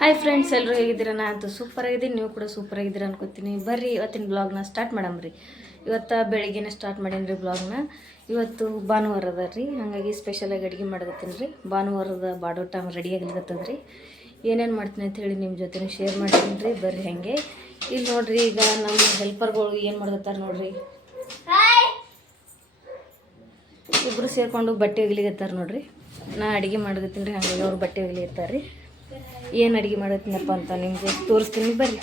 Hi friends ಎಲ್ಲರೂ ಹೇಗಿದ್ದೀರ? ನಾ ಅಂತೂ ಸೂಪರ್ ಆಗಿದ್ದೀನಿ. ನೀವು ಕೂಡ ಸೂಪರ್ ಆಗಿದ್ದೀರ ಅನ್ಕೋತೀನಿ. ಬರ್ರಿ ಇವತ್ತಿನ ಬ್ಲಾಗ್ನ ಸ್ಟಾರ್ಟ್ ಮಾಡಮ್ರಿ ಇವತ್ತು ಬೆಳಿಗ್ಗೆನೇ ಸ್ಟಾರ್ಟ್ ಮಾಡೀನಿ ರೀ ಬ್ಲಾಗ್ನ ಇವತ್ತು ಭಾನುವಾರ ಅದ ರೀ. ಹಾಗಾಗಿ ಸ್ಪೆಷಲಾಗಿ ಅಡುಗೆ ಮಾಡಕತ್ತೀನಿ ರೀ. ಭಾನುವಾರದ ಟೈಮ್ ರೆಡಿ ಆಗ್ಲಿಕತ್ತದ ರೀ. ಏನೇನು ಮಾಡ್ತೀನಿ ಅಂತ ಹೇಳಿ ನಿಮ್ಮ ಜೊತೆ ಶೇರ್ ಮಾಡ್ತೀನಿ ರೀ. ಬರ್ರಿ ಹಾಗೆ. ಇಲ್ಲಿ ನೋಡ್ರಿ ಈಗ ನಮ್ಮ ಹೆಲ್ಪರ್ಗಳು ಏನು ಮಾಡ್ಕತ್ತಾರ ನೋಡ್ರಿ. ಇಬ್ಬರು ಸೇರ್ಕೊಂಡು ಬಟ್ಟೆ ಒಗಿಲಿಕತ್ತಾರ ನೋಡ್ರಿ. ನಾ ಅಡುಗೆ ಮಾಡಕತ್ತೀನಿ ರೀ. ಹಾಗಾಗಿ ಅವ್ರು ಬಟ್ಟೆ ಒಗಿಲಿಕತ್ತಾರ ರೀ. ಏನು ಅಡುಗೆ ಮಾಡತ್ನಪ್ಪ ಅಂತ ನಿಮಗೆ ತೋರಿಸ್ತೀನಿ, ಬರ್ರಿ.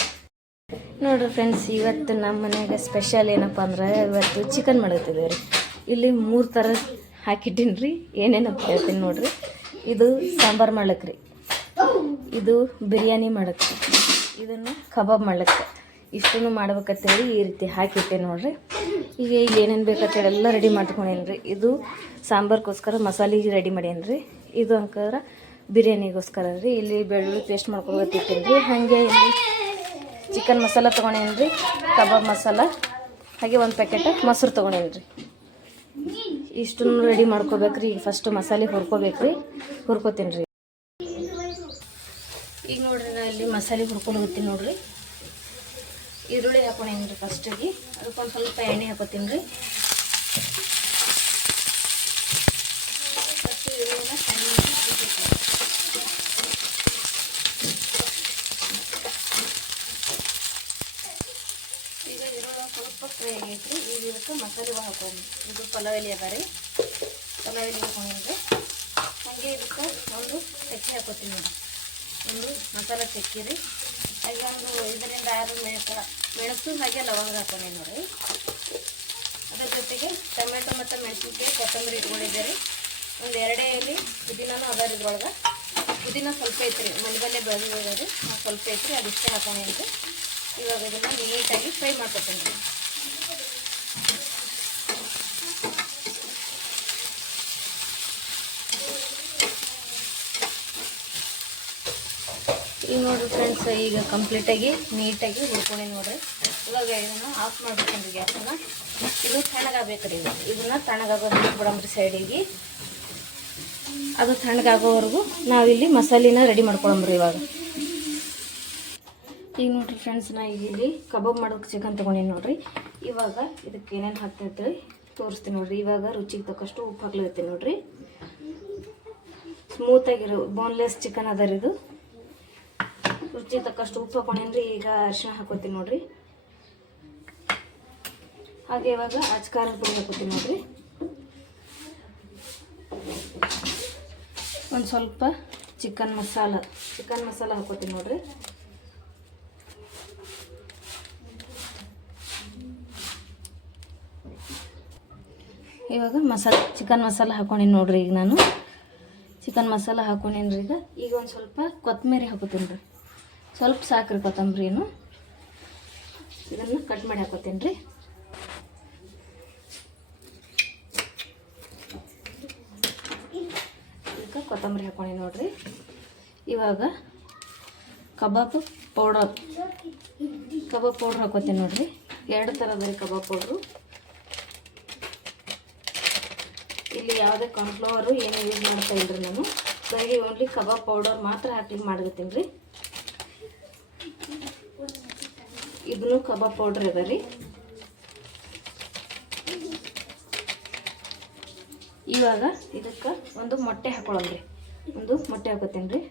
ನೋಡ್ರಿ ಫ್ರೆಂಡ್ಸ್ ಇವತ್ತು ನಮ್ಮ ಮನ್ಯಾಗ ಸ್ಪೆಷಲ್ ಏನಪ್ಪ ಅಂದ್ರೆ ಇವತ್ತು ಚಿಕನ್ ಮಾಡತ್ತಿದ್ದೇವೆ ರೀ ಇಲ್ಲಿ ಮೂರು ಥರ ಹಾಕಿಟ್ಟೀನಿ ರೀ ಏನೇನಪ್ಪ ಹೇಳ್ತೀನಿ ನೋಡ್ರಿ. ಇದು ಸಾಂಬಾರು ಮಾಡ್ಲಕ್ಕೆ ರೀ ಇದು ಬಿರಿಯಾನಿ ಮಾಡಕ್ಕೆ ಇದನ್ನು ಕಬಾಬ್ ಮಾಡ್ಲಕ್ಕೆ ಇಷ್ಟನ್ನು ಮಾಡ್ಬೇಕಂತೇಳಿ ಈ ರೀತಿ ಹಾಕಿಟ್ಟೆ ನೋಡ್ರಿ. ಈಗ ಈಗ ಏನೇನು ಬೇಕಂತೇಳಿ ಎಲ್ಲ ರೆಡಿ ಮಾಡ್ಕೊಂಡೇನಿ ರೀ ಇದು ಸಾಂಬಾರ್ಗೋಸ್ಕರ ಮಸಾಲೆ ರೆಡಿ ಮಾಡೇನಿ ರೀ ಇದು ಅಂಕಂದ್ರೆ ಬಿರಿಯಾನಿಗೋಸ್ಕರ ರೀ. ಇಲ್ಲಿ ಬೆಳ್ಳುಳ್ಳಿ ಪೇಸ್ಟ್ ಮಾಡ್ಕೊಬೇಕಿತ್ತೀನಿ ರೀ ಹಾಗೆ ಇಲ್ಲಿ ಚಿಕನ್ ಮಸಾಲ ತೊಗೊಂಡೇನು ರೀ ಕಬಾಬ್ ಮಸಾಲ. ಹಾಗೆ ಒಂದು ಪ್ಯಾಕೆಟ್ ಮೊಸರು ತೊಗೊಂಡೇನು ರೀ ಇಷ್ಟನ್ನು ರೆಡಿ ಮಾಡ್ಕೋಬೇಕ್ರಿ. ರೀ ಫಸ್ಟ್ ಮಸಾಲೆ ಹುರ್ಕೋಬೇಕು ರೀ ಹುರ್ಕೋತೀನಿ ರೀ ಈಗ ನೋಡ್ರಿ ನಾ ಇಲ್ಲಿ ಮಸಾಲೆ ಹುರ್ಕೊಂಡು ಹೋಗ್ತೀನಿ ನೋಡ್ರಿ. ಈರುಳ್ಳಿ ಹಾಕೊಂಡೇನು ರೀ ಫಸ್ಟಿಗೆ ಅದಕ್ಕೊಂದು ಸ್ವಲ್ಪ ಎಣ್ಣೆ ಹಾಕೋತೀನಿ ರೀ ಫಸ್ಟ್ ಈರುಳ್ಳಿನ ಸಣ್ಣಗೆ ಹುರ್ಕೋತೀನಿ. ಈಗ ಈರುಳ್ಳಿ ಸ್ವಲ್ಪ ಫ್ರೈ ಆಗೈತ್ರಿ ಈಗ ಇದಕ್ಕೆ ಮಸಾಲೆ ಹಾಕೋಣ ಇದು ಪಲಾವ್ ಎಲೆ ಅದ ರೀ. ಪಲಾವ್ ಎಲೆ ಹಾಕೊಂಡ್ರಿ ಹಾಗೆ ಇದಕ್ಕೆ ಒಂದು ಚಕ್ಕೆ ಹಾಕೋತೀನಿ ಒಂದು ಮಸಾಲೆ ಚಕ್ಕಿ ರೀ. ಹಾಗೆ ಒಂದು ಇದರಿಂದ ಆರು ಮೆಣಸ, ಮೆಣಸು ಹಾಗೆ ಲವಂಗ ಹಾಕೊಂಡಿ ನೋಡಿ ಅದ್ರ ಜೊತೆಗೆ ಟೊಮೆಟೊ ಮತ್ತು ಮೆಣಸಿನಕಾಯಿ ಕೊತ್ತಂಬರಿ ಇಟ್ಕೊಂಡಿದ್ದೆ ರೀ. ಒಂದು ಎರಡೇ ಎಲೆ ಪುದೀನೂ ಅದ ಇದ್ರೊಳಗೆ. ಪುದೀನ ಸ್ವಲ್ಪ ಐತ್ರಿ ಮನೆಯಲ್ಲೇ ಬೆಳೆದಿದೆ ರೀ ಆ ಸ್ವಲ್ಪ ಐತ್ರಿ, ಅದಿಷ್ಟೇ ರೀ ಇವಾಗ ಇದನ್ನು ನೀಟಾಗಿ ಫ್ರೈ ಮಾಡ್ಕೊತೀನಿ. ಈಗ ನೋಡ್ರಿ ಫ್ರೆಂಡ್ಸ್ ಈಗ ಕಂಪ್ಲೀಟಾಗಿ ನೀಟಾಗಿ ಹುರ್ಕೊಂಡಿ ನೋಡ್ರಿ. ಇವಾಗ ಇದನ್ನು ಆಫ್ ಮಾಡ್ಬೇಕಂದ್ರಿ ಗ್ಯಾಸನ್ನ ಇದು ತಣ್ಣಗಾಗಬೇಕ್ರಿ ಇದು. ಇದನ್ನ ತಣ್ಣಗಾಗೋದು ಬಿಡಂಬ್ರಿ ಸೈಡಿಗೆ ಅದು ತಣ್ಣಗಾಗೋವರೆಗೂ ನಾವಿಲ್ಲಿ ಮಸಾಲಿನ ರೆಡಿ ಮಾಡ್ಕೊಳಂಬ್ರಿ ಇವಾಗ. ಈಗ ನೋಡ್ರಿ ಫ್ರೆಂಡ್ಸ್ ನಾ ಈಗ ಇಲ್ಲಿ ಕಬಾಬ್ ಮಾಡೋಕೆ ಚಿಕನ್ ತೊಗೊಂಡಿನಿ ನೋಡ್ರಿ. ಇವಾಗ ಇದಕ್ಕೆ ಏನೇನು ಹಾಕ್ತೈತ್ರಿ ತೋರಿಸ್ತೀನಿ ನೋಡ್ರಿ. ಇವಾಗ ರುಚಿಗೆ ತಕ್ಕಷ್ಟು ಉಪ್ಪು ಹಾಕ್ಲಿಕತ್ತೀನಿ ನೋಡ್ರಿ. ಸ್ಮೂತಾಗಿರೋ ಬೋನ್ಲೆಸ್ ಚಿಕನ್ ಅದ ಇದು. ರುಚಿ ತಕ್ಕಷ್ಟು ಉಪ್ಪು ಹಾಕೊಂಡೇನ್ರಿ ಈಗ ಅರಿಶಿಣ ಹಾಕೋತೀನಿ ನೋಡ್ರಿ. ಹಾಗೆ ಇವಾಗ ಅಚ್ಕಾರ ಪುಡಿ ಹಾಕೋತೀನಿ ನೋಡ್ರಿ. ಒಂದು ಸ್ವಲ್ಪ ಚಿಕನ್ ಮಸಾಲ ಚಿಕನ್ ಮಸಾಲ ಹಾಕೋತೀನಿ ನೋಡ್ರಿ. ಇವಾಗ ಮಸಾಲ, ಚಿಕನ್ ಮಸಾಲ ಹಾಕೊಂಡೀನಿ ನೋಡ್ರಿ ಈಗ ನಾನು. ಚಿಕನ್ ಮಸಾಲ ಹಾಕೊಂಡೇನ್ರಿ ಈಗ. ಈಗ ಒಂದು ಸ್ವಲ್ಪ ಕೊತ್ತಂಬರಿ ಹಾಕೋತೀನಿ ರೀ. ಸ್ವಲ್ಪ ಸಾಕ್ರಿ ಕೊತ್ತಂಬರಿನು. ಇದನ್ನು ಕಟ್ ಮಾಡಿ ಹಾಕೋತೀನಿ ರೀ. ಈಗ ಕೊತ್ತಂಬರಿ ಹಾಕೊಂಡಿ ನೋಡ್ರಿ. ಇವಾಗ ಕಬಾಬ್ ಪೌಡರ್. ಕಬಾಬ್ ಪೌಡ್ರ್ ಹಾಕೋತೀನಿ ನೋಡ್ರಿ. ಎರಡು ಥರದ ರೀ ಕಬಾಬ್ ಪೌಡ್ರು. ಇಲ್ಲಿ ಯಾವುದೇ ಕಾರ್ನ್ಫ್ಲವರು ಏನು ಯೂಸ್ ಮಾಡ್ತಾ ಇಲ್ರಿ ನಾನು. ಬರೀ ಓನ್ಲಿ ಕಬಾಬ್ ಪೌಡರ್ ಮಾತ್ರ ಹಾಕಿ ಮಾಡ್ಕತ್ತೀನಿ ರೀ. ಇದನ್ನು ಕಬಾಬ್ ಪೌಡ್ರ್ ಇದೆ ರೀ. ಇವಾಗ ಇದಕ್ಕೆ ಒಂದು ಮೊಟ್ಟೆ ಹಾಕೊಳ್ಳೋದ್ರಿ ಒಂದು ಮೊಟ್ಟೆ ಹಾಕೋತೀನಿ ರೀ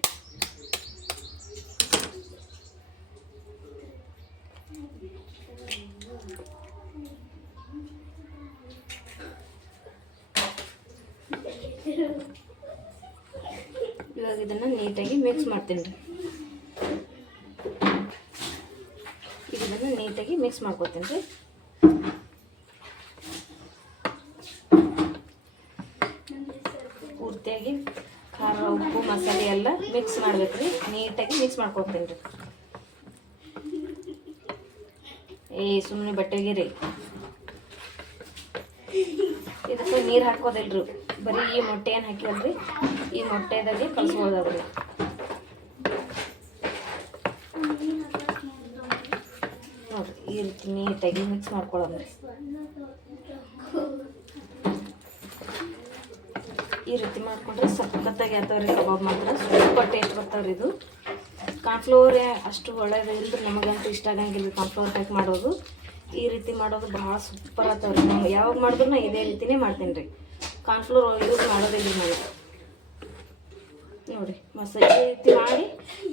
ಇವಾಗ ಇದನ್ನು ನೀಟಾಗಿ ಮಿಕ್ಸ್ ಮಾಡ್ತೀನಿ ರೀ. ಇದನ್ನು ನೀಟಾಗಿ ಮಿಕ್ಸ್ ಮಾಡ್ಕೊತೀನಿ ರೀ. ಪೂರ್ತಿಯಾಗಿ ಖಾರ, ಉಪ್ಪು, ಮಸಾಲೆ ಎಲ್ಲ ಮಿಕ್ಸ್ ಮಾಡ್ಬೇಕು ರೀ. ನೀಟಾಗಿ ಮಿಕ್ಸ್ ಮಾಡ್ಕೊತೀನಿ ರೀ. ಏ ಸುಮ್ಮನೆ ಬಟ್ಟೆಗೆ ರೀ. ಇದಕ್ಕೆ ನೀರು ಹಾಕೋದಿಲ್ರಿ. ಬರೀ ಈ ಮೊಟ್ಟೆ ಏನು ಹಾಕಿವಲ್ರಿ ಈ ಮೊಟ್ಟೆದಾಗೆ ಕಲ್ಸ್ಬೋದದ್ರಿ ನೋಡ್ರಿ, ಈ ರೀತಿ ನೀಟಾಗಿ ಮಿಕ್ಸ್ ಮಾಡ್ಕೊಳ್ಳೋದ್ರಿ ಈ ರೀತಿ ಮಾಡಿಕೊಂಡ್ರೆ ಸಖತ್ತಾಗಿ ಆಗ್ತಾವ್ರಿ ಕಬಾಬ್ ಮಾತ್ರ ಸ್ವಲ್ಪ ಟೇಸ್ಟ್ ಬರ್ತಾವ್ರಿ ಇದು. ಕಾರ್ನ್ಫ್ಲೋರ್ ಅಷ್ಟು ಒಳ್ಳೇದು ರೀ ನಮಗಂತೂ ಇಷ್ಟ ಆಗಂಗಿಲ್ಲ ಕಾಂಫ್ಲೋರ್ ಪ್ಯಾಕ್ ಮಾಡೋದು. ಈ ರೀತಿ ಮಾಡೋದು ಭಾಳ ಸೂಪರ್ ಆಗ್ತಾವ್ರಿ ನಾವು ಯಾವಾಗ ಮಾಡಿದ್ರು ಇದೇ ರೀತಿನೇ ಮಾಡ್ತೀನಿ ರೀ. ಕಾರ್ನ್ಫ್ಲೋರ್ ಯೂಸ್ ಮಾಡೋದಿಲ್ಲ ನಾವು ನೋಡಿ ಮಸಾಲೆ ರೀತಿ ಮಾಡಿ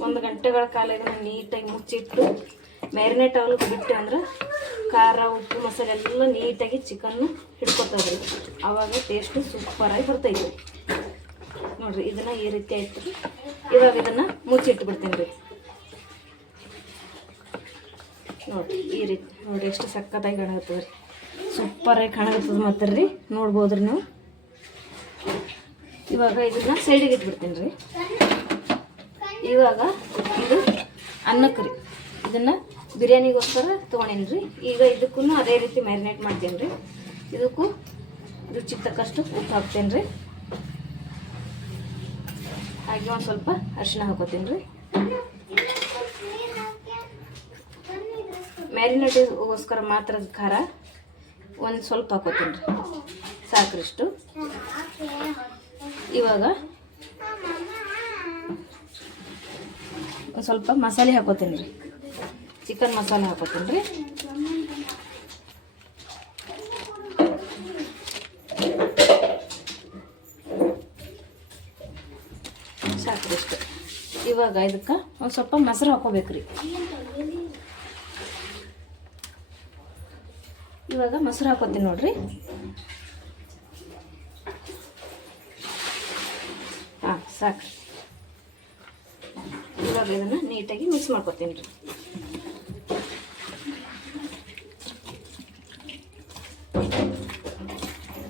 ಒಂದು ಗಂಟೆಗಳ ಕಾಲ ಇದನ್ನು ನೀಟಾಗಿ ಮುಚ್ಚಿಟ್ಟು ಮ್ಯಾರಿನೇಟ್ ಆಗಲು ಬಿಟ್ಟು ಅಂದ್ರೆ ಖಾರ, ಉಪ್ಪು, ಮಸಾಲೆ ಎಲ್ಲ ನೀಟಾಗಿ ಚಿಕನ್ನು ಹಿಡ್ಕೊತದ್ರಿ ಆವಾಗ ಟೇಸ್ಟು ಸೂಪರಾಗಿ ಬರ್ತೈತಿ ನೋಡಿರಿ, ಇದನ್ನು ಈ ರೀತಿ ಆಯ್ತು. ರೀ ಇವಾಗ ಇದನ್ನು ಮುಚ್ಚಿಟ್ಬಿಡ್ತೀನಿ ರೀ. ನೋಡಿರಿ, ಈ ರೀತಿ ನೋಡಿರಿ ಎಷ್ಟು ಸಕ್ಕತ್ತಾಗಿ ಕಾಣಕತ್ತದ ರೀ ಸೂಪರಾಗಿ ಕಾಣಕತ್ತದ ಮಾತ್ರ ರೀ. ನೋಡ್ಬೋದ್ರಿ ನೀವು. ಇವಾಗ ಇದನ್ನ ಸೈಡಿಗೆ ಇಟ್ಬಿಡ್ತೀನಿ ರೀ. ಇವಾಗ ಇದು ಅನ್ನಕ್ಕೆ ರೀ ಇದನ್ನು ಬಿರಿಯಾನಿಗೋಸ್ಕರ ತೊಗೊಂಡೇನಿ ರೀ. ಈಗ ಇದಕ್ಕೂ ಅದೇ ರೀತಿ ಮ್ಯಾರಿನೇಟ್ ಮಾಡ್ತೀನಿ ರೀ. ಇದಕ್ಕೂ ರುಚಿಗೆ ತಕ್ಕಷ್ಟು ಉಪ್ಪು ಹಾಕ್ತೇನೆ ರೀ. ಹಾಗೆ ಒಂದು ಸ್ವಲ್ಪ ಅರಿಶಿನ ಹಾಕೋತೀನಿ ರೀ. ಮ್ಯಾರಿನೇಟಿಗೋಸ್ಕರ ಮಾತ್ರ ಖಾರ ಒಂದು ಸ್ವಲ್ಪ ಹಾಕೋತೀನಿ ರೀ. ಸಾಕ್ರಿಷ್ಟು. ಇವಾಗ ಸ್ವಲ್ಪ ಮಸಾಲೆ ಹಾಕೋತೀನಿ ರೀ. ಚಿಕನ್ ಮಸಾಲೆ ಹಾಕೋತೀನಿ ರೀ. ಸಾಕು ಇವಾಗ ಇದಕ್ಕೆ ಒಂದು ಸ್ವಲ್ಪ ಮೊಸರು ಹಾಕೋಬೇಕು ರೀ. ಇವಾಗ ಮೊಸರು ಹಾಕೋತೀನಿ ನೋಡ್ರಿ ಹಾಂ ಸಾಕು. ಇವಾಗ ಇದನ್ನು ನೀಟಾಗಿ ಮಿಕ್ಸ್ ಮಾಡ್ಕೊತೀನಿ ರೀ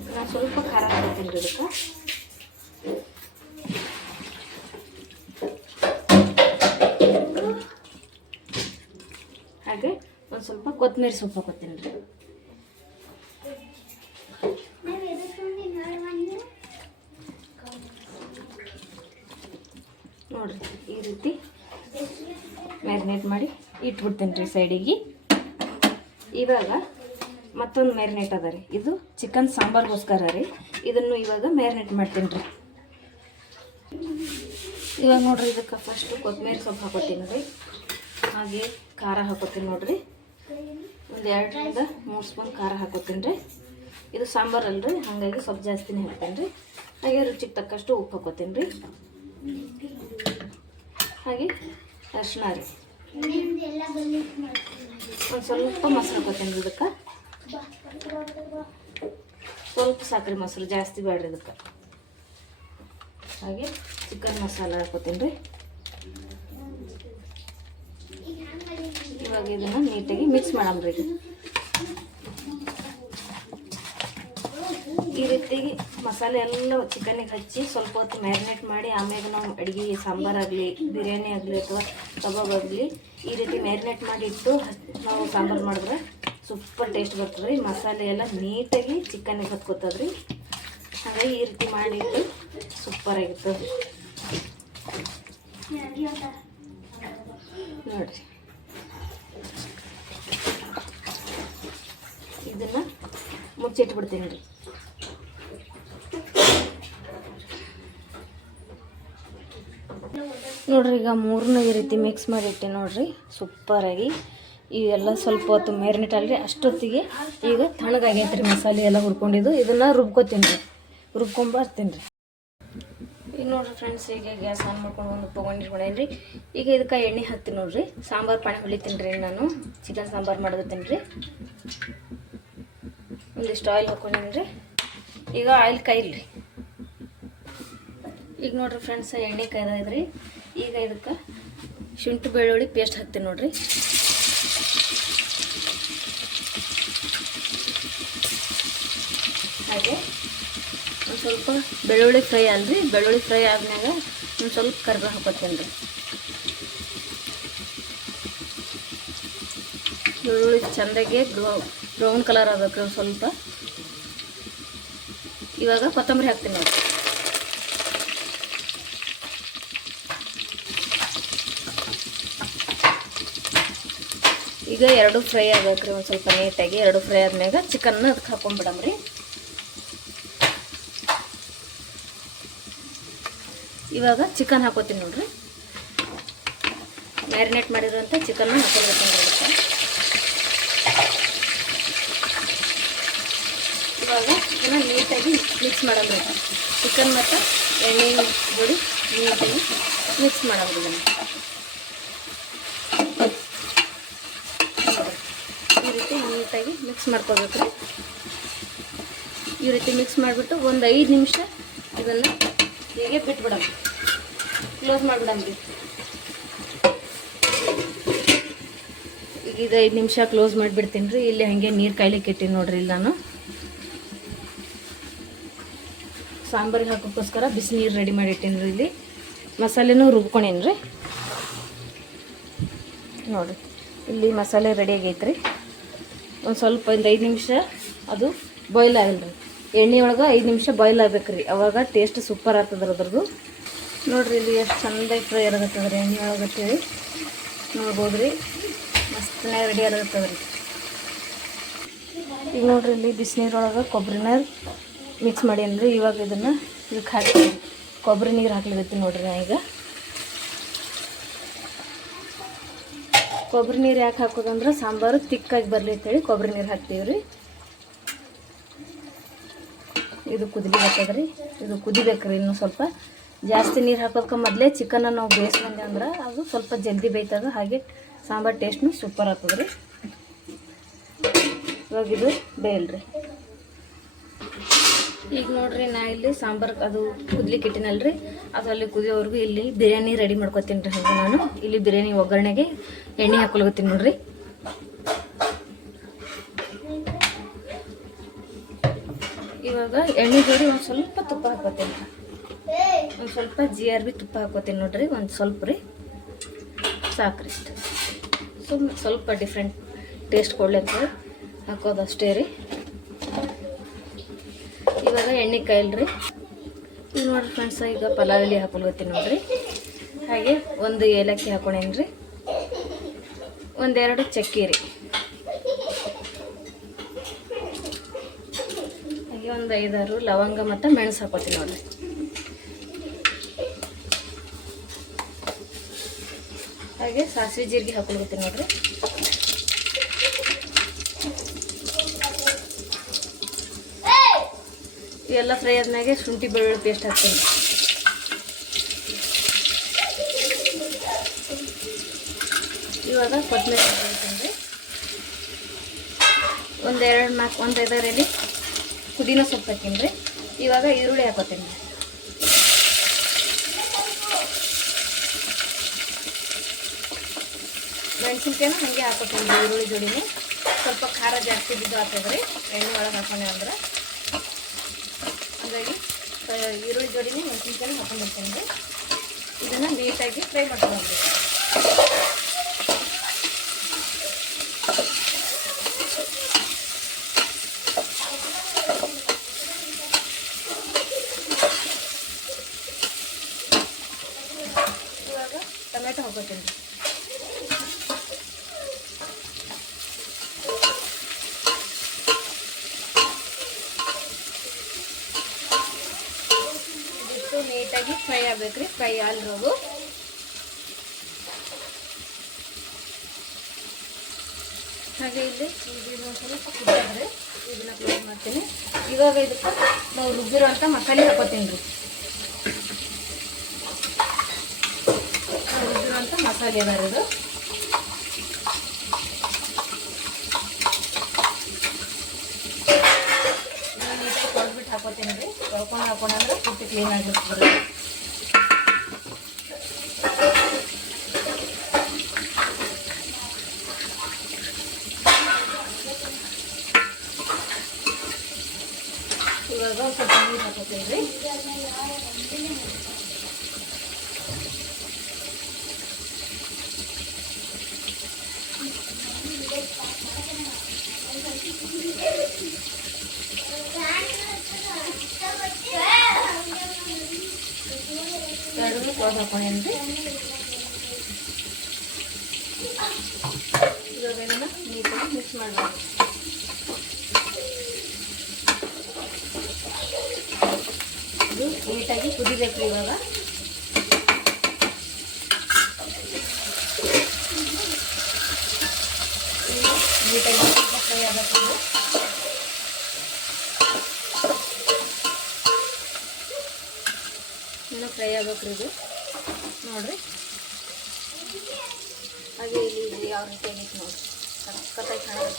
ನಾನು ಸ್ವಲ್ಪ ಖಾರ ಹಾಕ್ತೀನಿ ರೀ ಇದಕ್ಕೆ. ಹಾಗೆ ಒಂದು ಸ್ವಲ್ಪ ಕೊತ್ತಂಬರಿ ಸೊಪ್ಪು ಹಾಕೋತೀನಿ ರೀ ನೋಡ್ರಿ ಈ ರೀತಿ ಮ್ಯಾರಿನೇಟ್ ಮಾಡಿ ಇಟ್ಬಿಡ್ತೀನಿ ರೀ ಸೈಡಿಗೆ ಇವಾಗ ಮತ್ತೊಂದು ಮ್ಯಾರಿನೇಟ್ ಅದ ರೀ. ಇದು ಚಿಕನ್ ಸಾಂಬಾರ್ಗೋಸ್ಕರ ರೀ. ಇದನ್ನು ಇವಾಗ ಮ್ಯಾರಿನೇಟ್ ಮಾಡ್ತೀನಿ ರೀ. ಇವಾಗ ನೋಡ್ರಿ ಇದಕ್ಕೆ ಫಸ್ಟು ಕೊತ್ತಂಬರಿ ಸೊಪ್ಪು ಹಾಕೋತೀನಿ ರೀ. ಹಾಗೆ ಖಾರ ಹಾಕೋತೀನಿ ನೋಡ್ರಿ. ಒಂದು ಎರಡರಿಂದ ಮೂರು ಸ್ಪೂನ್ ಖಾರ ಹಾಕೋತೀನಿ ರೀ. ಇದು ಸಾಂಬಾರು ಅಲ್ರಿ, ಹಾಗಾಗಿ ಸ್ವಲ್ಪ ಜಾಸ್ತಿನೇ ಹಾಕ್ತೀನಿ ರೀ. ಹಾಗೆ ರುಚಿಗೆ ತಕ್ಕಷ್ಟು ಉಪ್ಪು ಹಾಕೋತೀನಿ ರೀ. ಹಾಗೆ ಅರ್ಶಿನ ರೀ. ಒಂದು ಸ್ವಲ್ಪ ಮೊಸರು ರೀ ಇದಕ್ಕೆ. ಸ್ವಲ್ಪ ಸಕ್ಕರೆ ಮೊಸರು ಜಾಸ್ತಿ ಬೇಡ್ರಿ ಇದಕ್ಕೆ. ಹಾಗೆ ಚಿಕನ್ ಮಸಾಲ ಹಾಕೋತೀನಿ ರೀ ಇವಾಗ ಇದನ್ನು ನೀಟಾಗಿ ಮಿಕ್ಸ್ ಇದು. ಈ ರೀತಿಗೆ ಮಸಾಲೆ ಎಲ್ಲ ಚಿಕನಿಗೆ ಹಚ್ಚಿ ಸ್ವಲ್ಪ ಹೊತ್ತು ಮ್ಯಾರಿನೇಟ್ ಮಾಡಿ, ಆಮ್ಯಾಗ ನಾವು ಅಡುಗೆ ಸಾಂಬಾರಾಗಲಿ ಬಿರಿಯಾನಿ ಆಗಲಿ ಅಥವಾ ಕಬಾಬ್ ಆಗಲಿ ಈ ರೀತಿ ಮ್ಯಾರಿನೇಟ್ ಮಾಡಿ ಇಟ್ಟು ಹಚ್- ನಾವು ಸಾಂಬಾರು ಮಾಡಿದ್ರೆ ಸೂಪರ್ ಟೇಸ್ಟ್ ಬರ್ತದೆ ರೀ. ಮಸಾಲೆ ಎಲ್ಲ ನೀಟಾಗಿ ಚಿಕನಿಗೆ ಹತ್ಕೋತದ ರೀ ಹಾಗಾಗಿ ಈ ರೀತಿ ಮಾಡಿಟ್ಟು ಸೂಪರ್ ಆಗಿತ್ತು ನೋಡಿರಿ. ಇದನ್ನು ಮುಚ್ಚಿಟ್ಬಿಡ್ತೀನಿ ರೀ. ನೋಡ್ರಿ, ಈಗ ಮೂರನೇ ಈ ರೀತಿ ಮಿಕ್ಸ್ ಮಾಡಿಟ್ಟೆ ನೋಡ್ರಿ ಸೂಪರಾಗಿ ಇವೆಲ್ಲ ಸ್ವಲ್ಪ ಹೊತ್ತು ಮ್ಯಾರಿನೇಟ್ ಅಲ್ರಿ ಅಷ್ಟೊತ್ತಿಗೆ ಈಗ ತಣ್ಣಗಾಗೈತೆ ರೀ ಮಸಾಲೆ ಎಲ್ಲ ಹುರ್ಕೊಂಡಿದ್ದು. ಇದನ್ನು ರುಬ್ಕೋತೀನಿ ರೀ, ರುಬ್ಕೊಂಬರ್ತೀನಿ ರೀ. ಈಗ ನೋಡ್ರಿ ಫ್ರೆಂಡ್ಸ್ ಈಗ ಗ್ಯಾಸ್ ಆನ್ ಮಾಡ್ಕೊಂಡು ಒಂದು ತೊಗೊಂಡಿರ್ಕೊಂಡೇನಿ ರೀ ಈಗ ಇದಕ್ಕೆ ಎಣ್ಣೆ ಹಾಕ್ತೀನಿ ನೋಡ್ರಿ. ಸಾಂಬಾರು ಪಾಣಿ ಹೊಲಿತೀನಿ ರೀ ನಾನು. ಚಿಕನ್ ಸಾಂಬಾರು ಮಾಡಿರ್ತೀನಿ ರೀ. ಒಂದಿಷ್ಟು ಆಯಿಲ್ ಹಾಕ್ಕೊಂಡಿನಿ ರೀ. ಈಗ ಆಯಿಲ್ ಕೈಲಿ ಈಗ ನೋಡ್ರಿ ಫ್ರೆಂಡ್ಸ್ ಎಣ್ಣೆ ಕಾಯ್ದಾಯ್ದ್ರಿ ಈಗ ಇದಕ್ಕೆ ಶುಂಠಿ ಬೆಳ್ಳುಳ್ಳಿ ಪೇಸ್ಟ್ ಹಾಕ್ತೀನಿ ನೋಡ್ರಿ. ಹಾಗೆ ಒಂದು ಸ್ವಲ್ಪ ಬೆಳ್ಳುಳ್ಳಿ ಫ್ರೈ ಅಲ್ರಿ. ಬೆಳ್ಳುಳ್ಳಿ ಫ್ರೈ ಆದ್ಮ್ಯಾಗ ಒಂದು ಸ್ವಲ್ಪ ಕರಿಬೇವು ಹಾಕೋತೀನಿ ರೀ. ಬೆಳ್ಳುಳ್ಳಿ ಚೆಂದಾಗಿ ಬ್ರೌನ್ ಕಲರ್ ಆಗಬೇಕು ಸ್ವಲ್ಪ. ಇವಾಗ ಕೊತ್ತಂಬರಿ ಹಾಕ್ತೀನಿ ನೋಡಿ ಈಗ ಎರಡು ಫ್ರೈ ಆಗ್ಬೇಕ್ರಿ ಒಂದು ಸ್ವಲ್ಪ ನೀಟಾಗಿ. ಎರಡು ಫ್ರೈ ಆದ್ಮ್ಯಾಗ ಚಿಕನ್ ಅದಕ್ಕೆ ಹಾಕೊಂಡ್ಬಿಡಮ್ರಿ ಇವಾಗ ಚಿಕನ್ ಹಾಕೋತೀನಿ ನೋಡ್ರಿ. ಮ್ಯಾರಿನೇಟ್ ಮಾಡಿರೋಂಥ ಚಿಕನ್ನ ಹಾಕೊಂಡ್ಬಿಡ್ತೀನಿ ಇವಾಗ ಇದನ್ನು ನೀಟಾಗಿ ಮಿಕ್ಸ್ ಮಾಡೋಣ ಚಿಕನ್ ಮತ್ತು ಎಣ್ಣೆ ಜೋಡಿ ನೀಟಾಗಿ ಮಿಕ್ಸ್ ಮಾಡಬೇಕು ಇದನ್ನು ಈ ನೀಟಾಗಿ ಮಿಕ್ಸ್ ಮಾಡ್ಕೋಬೇಕು ಈ ರೀತಿ ಮಿಕ್ಸ್ ಮಾಡಿಬಿಟ್ಟು ಒಂದು ಐದು ನಿಮಿಷ ಇದನ್ನು ಹೀಗೆ ಬಿಟ್ಬಿಡೋಣ ಕ್ಲೋಸ್ ಮಾಡಿಬಿಡಂಬ್ರಿ ಈಗ ಇದು ಐದು ನಿಮಿಷ ಕ್ಲೋಸ್ ಮಾಡಿಬಿಡ್ತೀನಿ ರೀ. ಇಲ್ಲಿ ಹಾಗೆ ನೀರು ಕಾಯ್ಲಿಕ್ಕೆ ಇಟ್ಟೀನಿ ನೋಡ್ರಿ ಇಲ್ಲಿ ನಾನು. ಸಾಂಬಾರಿಗೆ ಹಾಕೋಕ್ಕೋಸ್ಕರ ಬಿಸಿ ನೀರು ರೆಡಿ ಮಾಡಿ ಇಟ್ಟೀನಿ ರೀ ಇಲ್ಲಿ. ಮಸಾಲೆನೂ ರುಬ್ಕೊಂಡೇನಿ ರೀ. ನೋಡಿರಿ. ಇಲ್ಲಿ ಮಸಾಲೆ ರೆಡಿ ಆಗೈತೆ ರೀ ಒಂದು ಸ್ವಲ್ಪ ಒಂದು ಐದು ನಿಮಿಷ ಅದು ಬಾಯ್ಲ್ ಆಗಲ್ಲ ರೀ ಎಣ್ಣೆ ಒಳಗೆ ಐದು ನಿಮಿಷ ಬಾಯ್ಲ್ ಆಗ್ಬೇಕು ರೀ ಅವಾಗ ಟೇಸ್ಟ್ ಸೂಪರ್ ಆಗ್ತದೆ ಅದ್ರದ್ದು. ನೋಡಿರಿ ಇಲ್ಲಿ ಎಷ್ಟು ಚಂದಾಗಿ ಫ್ರೈ ಆಗತ್ತದ ರೀ ಎಣ್ಣೆ ಒಳಗೆ ಅಂತೇಳಿ. ನೋಡ್ಬೋದು ರೀ ಮಸ್ತನೇ ರೆಡಿ ಆಗತ್ತದ ರೀ ಈಗ ನೋಡ್ರಿ ಇಲ್ಲಿ ಬಿಸಿನೀರೊಳಗೆ ಕೊಬ್ಬರಿನ ಮಿಕ್ಸ್ ಮಾಡೀನಿ ಇವಾಗ ಇದನ್ನು ಇದಕ್ಕೆ ಹಾಕಿ ಕೊಬ್ಬರಿ ನೀರು ಹಾಕ್ಲಿಕ್ಕೆ ನೋಡ್ರಿ ನಾ ಈಗ. ಕೊಬ್ಬರಿ ನೀರು ಯಾಕೆ ಹಾಕೋದಂದ್ರೆ ಸಾಂಬಾರು ತಿಕ್ಕಾಗಿ ಬರಲಿ ಅಂತೇಳಿ ಕೊಬ್ಬರಿ ನೀರು ಹಾಕ್ತೀವಿ ರೀ ಇದು ಕುದಿಲಿ ರೀ ಇದು ಕುದಿಬೇಕು ರೀ ಇನ್ನೂ ಸ್ವಲ್ಪ. ಜಾಸ್ತಿ ನೀರು ಹಾಕೋದಕ್ಕೆ ಮೊದಲೇ ಚಿಕನ್ನ ನಾವು ಬೇಯಿಸ್ಕೊಂಡೆ ಅಂದ್ರೆ ಅದು ಸ್ವಲ್ಪ ಜಲ್ದಿ ಬೇಯ್ತದ ಹಾಗೆ ಸಾಂಬಾರು ಟೇಸ್ಟ್ನು ಸೂಪರ್ ಆಗ್ತದೆ ರೀ ಇವಾಗ ಇದು ಬೇಯಲ್ರಿ. ಈಗ ನೋಡ್ರಿ ನಾ ಇಲ್ಲಿ ಸಾಂಬಾರು ಅದು ಕುದ್ಲಿಕ್ಕೆ ಇಟ್ಟಿನಲ್ರಿ. ಅದು ಅಲ್ಲಿ ಕುದಿಯೋವರೆಗೂ ಇಲ್ಲಿ ಬಿರಿಯಾನಿ ರೆಡಿ ಮಾಡ್ಕೊತೀನಿ ರೀ ಹಾಗೆ ನಾನು. ಇಲ್ಲಿ ಬಿರಿಯಾನಿ ಒಗ್ಗರಣೆಗೆ ಎಣ್ಣೆ ಹಾಕೊಳ್ಗತ್ತೀನಿ ನೋಡ್ರಿ. ಇವಾಗ ಎಣ್ಣೆ ಜೋಡಿ ಒಂದು ಸ್ವಲ್ಪ ತುಪ್ಪ ಹಾಕೋತೀನಿ. ಒಂದು ಸ್ವಲ್ಪ ಜಿ ಆರ್ ಬಿ ತುಪ್ಪ ಹಾಕೋತೀನಿ ನೋಡ್ರಿ, ಒಂದು ಸ್ವಲ್ಪ ರೀ. ಸಾಕ್ರಿ ಇಷ್ಟು ಸುಮ್ಮನೆ ಸ್ವಲ್ಪ ಡಿಫ್ರೆಂಟ್ ಟೇಸ್ಟ್ ಕೊಡ್ಲಿಕ್ಕೆ ಹಾಕೋದು ಅಷ್ಟೇ ರೀ. ಎಣ್ಣೆ ಕಾಯಿಲ್ರಿ. ಈಗ ನೋಡ್ರಿ ಫ್ರೆಂಡ್ಸ್, ಈಗ ಪಲಾವ್ ಎಲೆ ಹಾಕೊಳ್ಗತ್ತೀನಿ ನೋಡ್ರಿ. ಹಾಗೆ ಒಂದು ಏಲಕ್ಕಿ ಹಾಕೊಂಡೇನಿ ರೀ ಒಂದೆರಡು ಚಕ್ಕಿ ರೀ ಹಾಗೆ ಒಂದು ಐದಾರು ಲವಂಗ ಮತ್ತು ಮೆಣಸು ಹಾಕೋತೀನಿ ನೋಡ್ರಿ. ಹಾಗೆ ಸಾಸಿವೆ ಜೀರಿಗೆ ಹಾಕೊಳ್ಗತ್ತೀನಿ ನೋಡ್ರಿ. ಇವೆಲ್ಲ ಫ್ರೈ ಆದ್ಮೇಲೆ ಶುಂಠಿ ಬೆಳ್ಳುಳ್ಳಿ ಪೇಸ್ಟ್ ಹಾಕ್ತೀನಿ. ಇವಾಗ ಕೊತ್ತಂಬರಿ ಹಾಕ್ತೀನಿ ಒಂದೆರಡು ನಾಲ್ಕು ಒಂದು ಐದರಲ್ಲಿ ಪುದೀನ ಸೊಪ್ಪು ಹಾಕೀನಿ ರೀ. ಇವಾಗ ಈರುಳ್ಳಿ ಹಾಕೋತೀನಿ. ಮೆಣಸಿನ್ಕಾಯಿನ ಹಾಗೆ ಹಾಕೋತೀನಿ ಈರುಳ್ಳಿ ಜೋಡಿನೂ. ಸ್ವಲ್ಪ ಖಾರ ಜಾಸ್ತಿ ಬಿದ್ದು ಹಾಕಿದ್ರಿ ಎಣ್ಣೆ ಒಳಗೆ ಹಾಕೊಂಡೆ ಅಂದ್ರೆ. ಆ, ಈರುಳ್ಳಿ ಜೋಡಿನೇ ಮೆಣಸಿನ್ಕಾಯಿ ಹಾಕೊಂಡಿರ್ತೀನಿ. ಇದನ್ನು ನೀಟಾಗಿ ಫ್ರೈ ಮಾಡ್ಕೊಂಡು ಇವಾಗ ಟೊಮೆಟೊ ಹಾಕೋತೀನಿ ರೀ ಇದಿಷ್ಟು ನೀಟಾಗಿ ಫ್ರೈ ಆಗಿರೋದು ಹಾಗೆ ಇಲ್ಲಿ ಇದು ಒಂದು ಸ್ವಲ್ಪ ಕುದ್ದಾದ್ರೆ ಇದನ್ನ ಕ್ಲೋಸ್ ಮಾಡ್ತೀನಿ. ಇವಾಗ ಇದಕ್ಕೆ ನಾವು ರುಬ್ಬಿರೋಂಥ ಮಸಾಲೆ ಹಾಕೋತೀನಿ ರೀ. ರುಬ್ಬಿರೋಂಥ ಮಸಾಲೆ ಬರೋದು ಇದನ್ನ ನೀಟಾಗಿ ಕೊಡ್ಬಿಟ್ಟು ಹಾಕೋತೀನಿ ರೀ. ತೊಳ್ಕೊಂಡು ಹಾಕೊಂಡ್ರೆ ಪುಟ್ಟಿ ಕ್ಲೀನ್ ಆಗಿರ್ತದೆ ಇವಾಗ ಒಂದ್ ಸ್ವಲ್ಪ ನೀರು ಹಾಕೋತೀನಿ ರೀ ಎರಡು ಕ್ಲೋಸ್ ಹಾಕೊಂಡೇನಿ ರೀ ಇವಾಗ ಇದನ್ನ ನೀಟಾಗಿ ಮಿಕ್ಸ್ ಮಾಡಬೇಕು ಕಲಿಬೇಕು ಇವಾಗ. ನೀಟಾಗಿ ಫ್ರೈ ಆಗಬೇಕು ಇನ್ನೂ ಫ್ರೈ ಆಗ್ಬೇಕ್ರಿ ಇದು. ನೋಡಿರಿ. ಹಾಗೆ ಇಲ್ಲಿ ಯಾವ ರೀತಿ ಆಗೈತೆ ನೋಡಿರಿ. ಸಖತ್ತಾಗಿ ಚೆನ್ನಾಗಿ